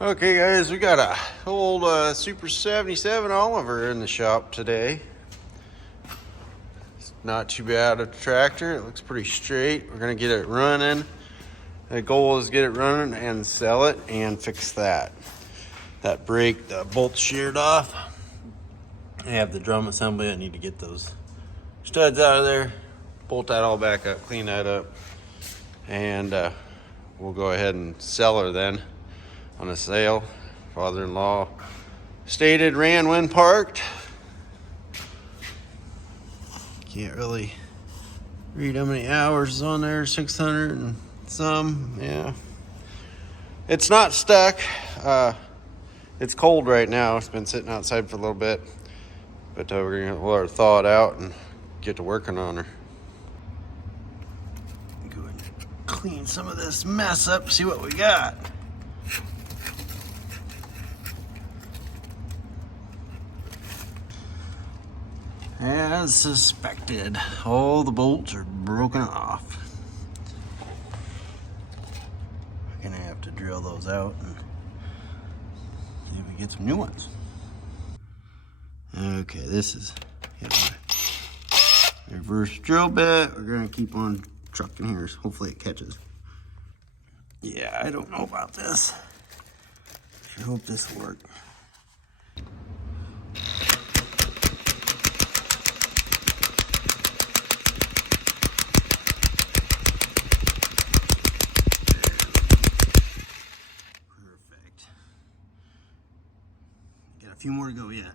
Okay guys, we got a old Super 77 Oliver in the shop today. It's not too bad of a tractor. It looks pretty straight. We're gonna get it running. The goal is get it running and sell it and fix that. That brake, the bolt's sheared off. I have the drum assembly. I need to get those studs out of there, bolt that all back up, clean that up, and we'll go ahead and sell her then on a sale. Father-in-law stated ran when parked. Can't really read how many hours is on there. 600 and some. Yeah, it's not stuck. It's cold right now. It's been sitting outside for a little bit, but we're gonna let her thaw it out and get to working on her. Go ahead and clean some of this mess up, see what we got. As suspected, all the bolts are broken off. We're gonna have to drill those out and see if we get some new ones. Okay, this is my reverse drill bit. We're gonna keep on trucking here. Hopefully it catches. Yeah, I don't know about this. I hope this will work. Perfect. Got a few more to go yet.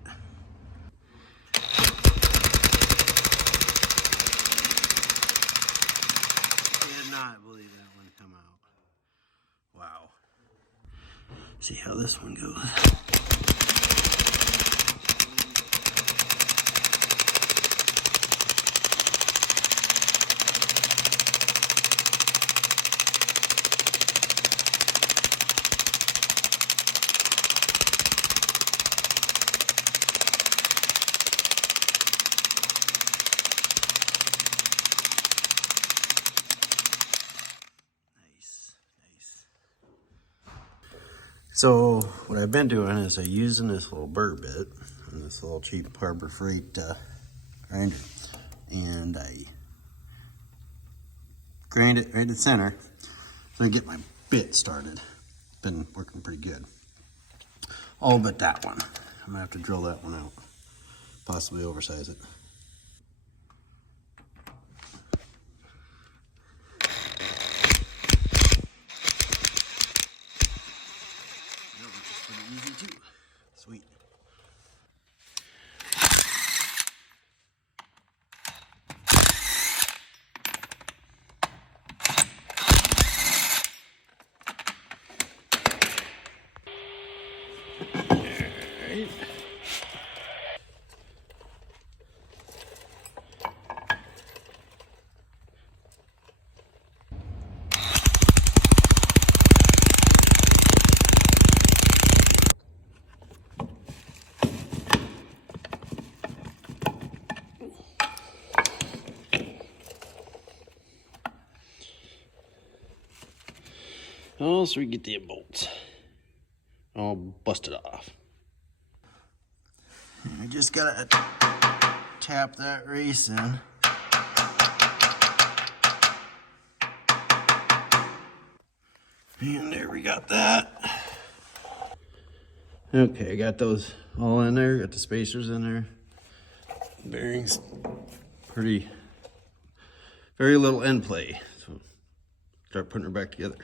Did not believe that one come out. Wow. See how this one goes. So what I've been doing is I'm using this little burr bit and this little cheap Harbor Freight grinder, and I grind it right at the center so I get my bit started. It's been working pretty good. All but that one. I'm gonna have to drill that one out, possibly oversize it. Easy too. Sweet. All right. Oh, so we get the bolts all busted off. I just gotta tap that race in. And there we got that. Okay, I got those all in there, got the spacers in there. Bearings, very little end play. So start putting her back together.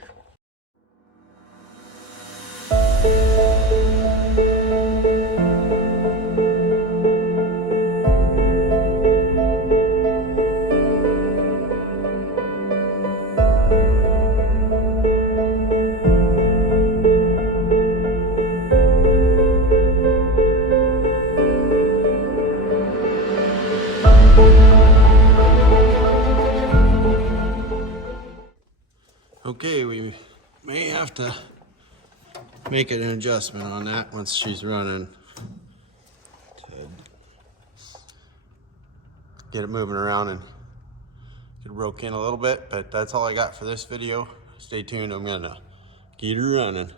Okay, we may have to make an adjustment on that once she's running to get it moving around and get it broke in a little bit, but that's all I got for this video. Stay tuned, I'm gonna get her running.